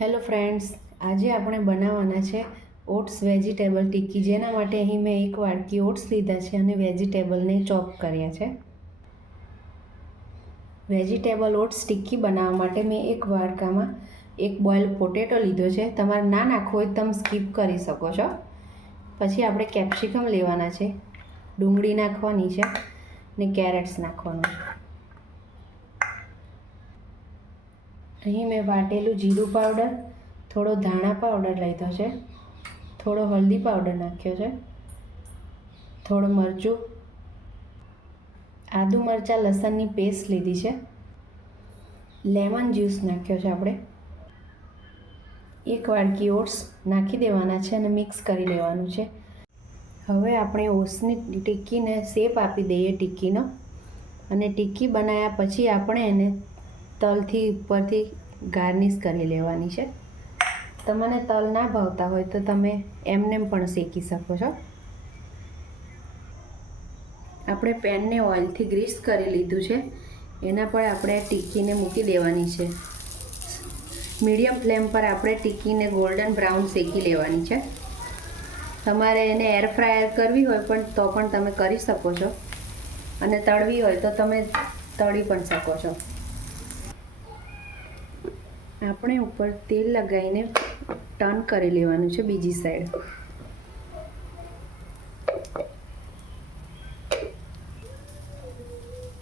Hello friends, આજે આપણે બનાવવાના છે ઓટ્સ વેજીટેબલ ટિક્કી. જેના માટે અહીં મેં એક વાટકી ઓટ્સ લીધા છે અને વેજીટેબલને ચોપ કર્યા છે. વેજીટેબલ ઓટ્સ ટિક્કી બનાવવા માટે મેં એક વાડકામાં એક બોઇલ પોટેટો લીધો છે. તમારે ના નાખવો હોય તમે સ્કીપ કરી શકો છો. પછી આપણે કેપ્સિકમ લેવાના છે, ડુંગળી નાખવાની છે ને કેરેટ્સ નાખવાનું છે. અહીં મેં વાટેલું જીરું પાવડર, થોડો ધાણા પાવડર લીધો છે, થોડો હળદી પાવડર નાખ્યો છે, થોડું મરચું, આદુ મરચાં લસણની પેસ્ટ લીધી છે, લેમન જ્યુસ નાખ્યો છે. આપણે એક વાડકી ઓટ્સ નાખી દેવાના છે અને મિક્સ કરી લેવાનું છે. હવે આપણે ઓટ્સની ટિક્કીને શેપ આપી દઈએ ટિક્કીનો, અને ટિક્કી બનાવ્યા પછી આપણે એને તલથી ઉપરથી ગાર્નિશ કરી લેવાની છે. તમને તલ ના ભાવતા હોય તો તમે એમનેમ પણ શેકી શકો છો. આપણે પેનને ઓઇલથી ગ્રીસ કરી લીધું છે. એના પર આપણે ટિક્કીને મૂકી દેવાની છે. મીડિયમ ફ્લેમ પર આપણે ટિક્કીને ગોલ્ડન બ્રાઉન શેકી લેવાની છે. તમારે એને એર ફ્રાયર કરવી હોય તો પણ તમે કરી શકો છો, અને તળવી હોય તો તમે તળી પણ શકો છો. આપણે ઉપર તેલ લગાવીને ટર્ન કરી લેવાનું છે બીજી સાઈડ.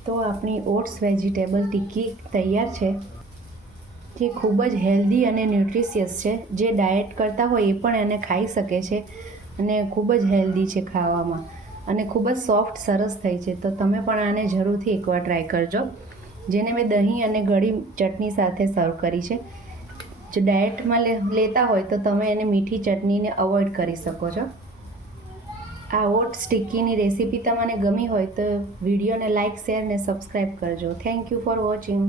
તો આપણી ઓટ્સ વેજીટેબલ ટિક્કી તૈયાર છે. જે ખૂબ જ હેલ્ધી અને ન્યુટ્રિશિયસ છે. જે ડાયટ કરતા હોય એ પણ એને ખાઈ શકે છે, અને ખૂબ જ હેલ્ધી છે ખાવામાં, અને ખૂબ જ સોફ્ટ સરસ થઈ છે. તો તમે પણ આને જરૂરથી એકવાર ટ્રાય કરજો. જેને મેં દહીં અને ગળી ચટણી સાથે સર્વ કરી છે. જો ડાયટમાં લેતા હોય તો તમે એને મીઠી ચટણીને અવોઇડ કરી શકો છો. આ ઓટ્સ ટિક્કીની રેસીપી તમને ગમી હોય તો વિડીયોને લાઇક, શેર ને સબસ્ક્રાઈબ કરજો. Thank you for watching.